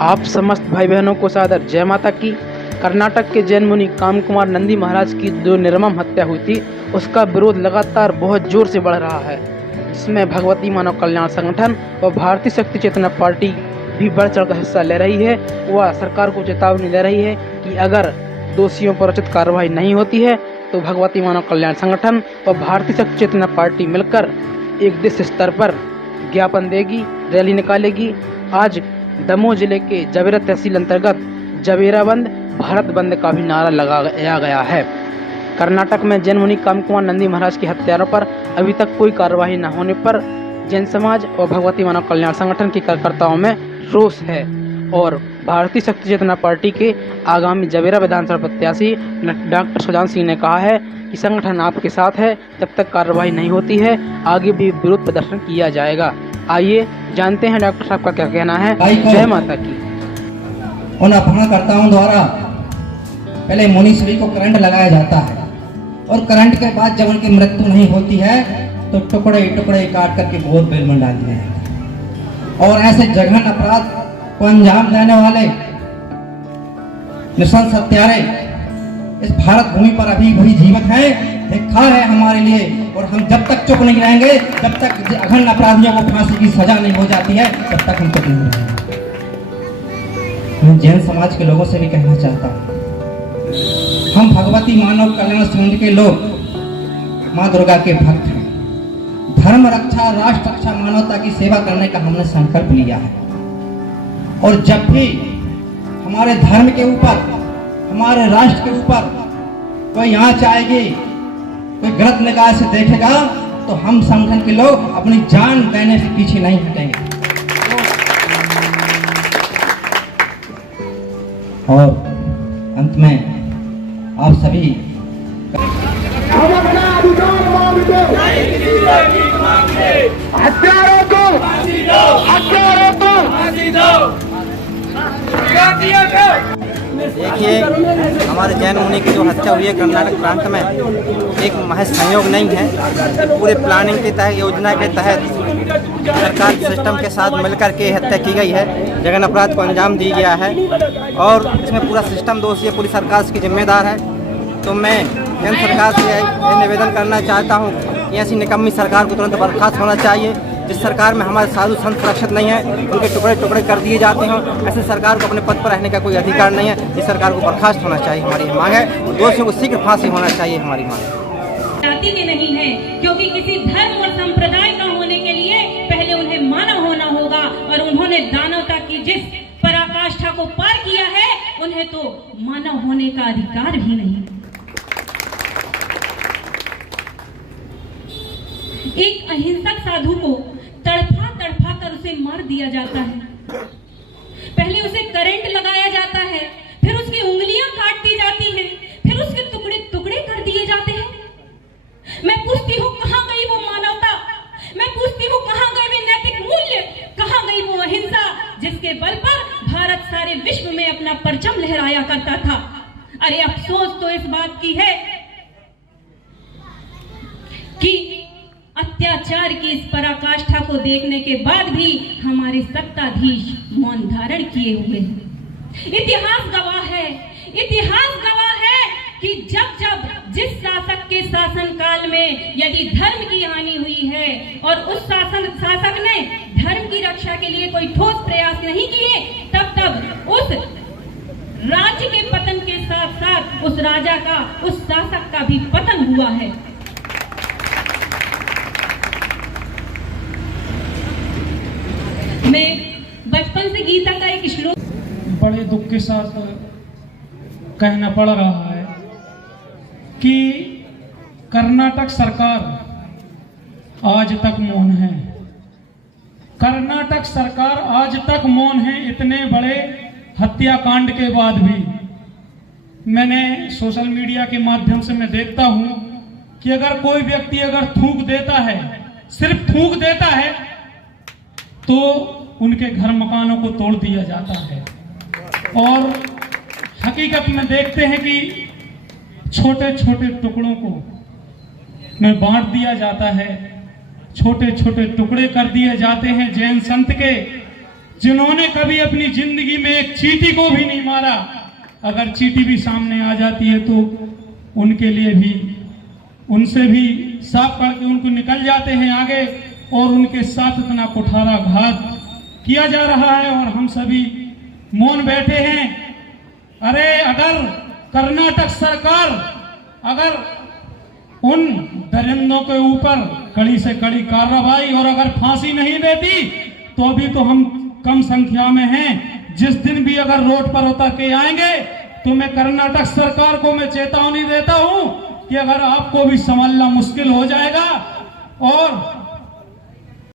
आप समस्त भाई बहनों को सादर जय माता की। कर्नाटक के जैन मुनि काम कुमार नंदी महाराज की जो निर्मम हत्या हुई थी, उसका विरोध लगातार बहुत जोर से बढ़ रहा है, जिसमें भगवती मानव कल्याण संगठन व भारतीय शक्ति चेतना पार्टी भी बढ़ चढ़कर हिस्सा ले रही है। वह सरकार को चेतावनी दे रही है कि अगर दोषियों पर उचित कार्रवाई नहीं होती है तो भगवती मानव कल्याण संगठन व भारतीय शक्ति चेतना पार्टी मिलकर एक देश स्तर पर ज्ञापन देगी, रैली निकालेगी। आज दमोह जिले के जवेरा तहसील अंतर्गत जवेरा बंद भारत बंद का भी नारा लगाया गया है। कर्नाटक में जैन मुनि काम कुमार नंदी महाराज के हत्यारों पर अभी तक कोई कार्रवाई न होने पर जैन समाज और भगवती मानव कल्याण संगठन के कार्यकर्ताओं में रोष है और भारतीय शक्ति चेतना पार्टी के आगामी जवेरा विधानसभा प्रत्याशी डॉक्टर सुजान सिंह ने कहा है कि संगठन आपके साथ है, जब तक कार्रवाई नहीं होती है आगे भी विरोध प्रदर्शन किया जाएगा। आइए जानते हैं डॉक्टर साहब का क्या कहना है। जय माता की। उन अपहरणकर्ताओं द्वारा पहले मुनीश्वरी को करंट लगाया जाता है और करंट के बाद जब उनकी मृत्यु नहीं होती है तो टुकड़े टुकड़े काट करके घोर बेल में डाल दिया जाता है। और ऐसे जघन्य अपराध को अंजाम देने वाले निशंस हत्यारे इस भारत भूमि पर अभी वही जीवित है, खा है हमारे लिए। और हम जब तक चुप नहीं रहेंगे, जब तक अघन अपराधियों को फांसी की सजा नहीं हो जाती है, तब तक हम चुप नहीं रहेंगे। मैं जैन समाज के लोगों से भी कहना चाहता हूँ, हम भगवती मानव कल्याण संघ के लोग माँ दुर्गा के भक्त हैं। धर्म रक्षा, राष्ट्र रक्षा, मानवता की सेवा करने का हमने संकल्प लिया है। और जब भी हमारे धर्म के ऊपर, हमारे राष्ट्र के ऊपर कोई आंच आएगी, कोई गलत निगाह से देखेगा, तो हम संगठन के लोग अपनी जान देने से पीछे नहीं हटेंगे। और अंत में आप सभी हम अपना अधिकार मांगते हैं। हत्यारों को देखिए, हमारे जैन मुनि की जो हत्या हुई है कर्नाटक प्रांत में, एक महज संयोग नहीं है। पूरे प्लानिंग के तहत, योजना के तहत सरकार सिस्टम के साथ मिलकर के हत्या की गई है। जघन्य अपराध को अंजाम दिया गया है और इसमें पूरा सिस्टम दोषी है, पूरी सरकार इसकी जिम्मेदार है। तो मैं केंद्र सरकार से यह निवेदन करना चाहता हूँ कि ऐसी निकम्मी सरकार को तुरंत बर्खास्त होना चाहिए। जिस सरकार में हमारे साधु संत सुरक्षित नहीं है, उनके टुकड़े टुकड़े कर दिए जाते हैं, ऐसे सरकार को अपने पद पर रहने का कोई अधिकार नहीं है। इस सरकार को बर्खास्त होना चाहिए, हमारी मांग है। दोषियों को शीघ्र फांसी होना चाहिए, हमारी मांग है। जाति के नहीं है, क्योंकि किसी धर्म और संप्रदाय का होने के लिए पहले उन्हें मानव होना होगा। और उन्होंने दानवता की जिस पराकाष्ठा को पार किया है, उन्हें तो मानव होने का अधिकार भी नहीं। एक अहिंसक साधु को तड़फा तड़फा कर उसे मार दिया जाता है। पहले उसे करंट लगाया जाता है, फिर उसकी उंगलियां काट दी जाती हैं, फिर उसके टुकड़े टुकड़े कर दिए जाते हैं। मैं पूछती हूँ, कहाँ गई वो मानवता? मैं पूछती हूँ, कहाँ गए वे नैतिक मूल्य? कहाँ गई वो अहिंसा जिसके बल पर भारत सारे विश्व में अपना परचम लहराया करता था? अरे अफसोस तो इस बात की है कि अत्याचार की इस पराकाष्ठा को देखने के बाद भी हमारे सत्ताधीश मौन धारण किए हुए हैं। इतिहास गवाह है कि जब जिस शासक के शासनकाल में यदि धर्म की हानि हुई है और उस शासक ने धर्म की रक्षा के लिए कोई ठोस प्रयास नहीं किए, तब उस राज्य के पतन के साथ साथ उस राजा का, उस शासक का भी पतन हुआ है। मैं बचपन से गीता का एक श्लोक बड़े दुख के साथ कहना पड़ रहा है कि कर्नाटक सरकार आज तक मौन है। कर्नाटक सरकार आज तक मौन है, इतने बड़े हत्याकांड के बाद भी। मैंने सोशल मीडिया के माध्यम से मैं देखता हूं कि अगर कोई व्यक्ति अगर थूक देता है, सिर्फ थूक देता है, तो उनके घर मकानों को तोड़ दिया जाता है। और हकीकत में देखते हैं कि छोटे छोटे टुकड़ों को में बांट दिया जाता है, छोटे छोटे टुकड़े कर दिए जाते हैं जैन संत के, जिन्होंने कभी अपनी जिंदगी में एक चींटी को भी नहीं मारा, अगर चींटी भी सामने आ जाती है तो उनके लिए भी, उनसे भी साफ करके उनको निकल जाते हैं आगे, और उनके साथ इतना कुठाराघात किया जा रहा है और हम सभी मौन बैठे हैं। अरे अगर कर्नाटक सरकार अगर उन दरिंदों के ऊपर कड़ी से कड़ी कार्रवाई और अगर फांसी नहीं देती तो अभी तो हम कम संख्या में हैं। जिस दिन भी अगर रोड पर उतर के आएंगे तो मैं कर्नाटक सरकार को मैं चेतावनी देता हूं कि अगर आपको भी संभालना मुश्किल हो जाएगा। और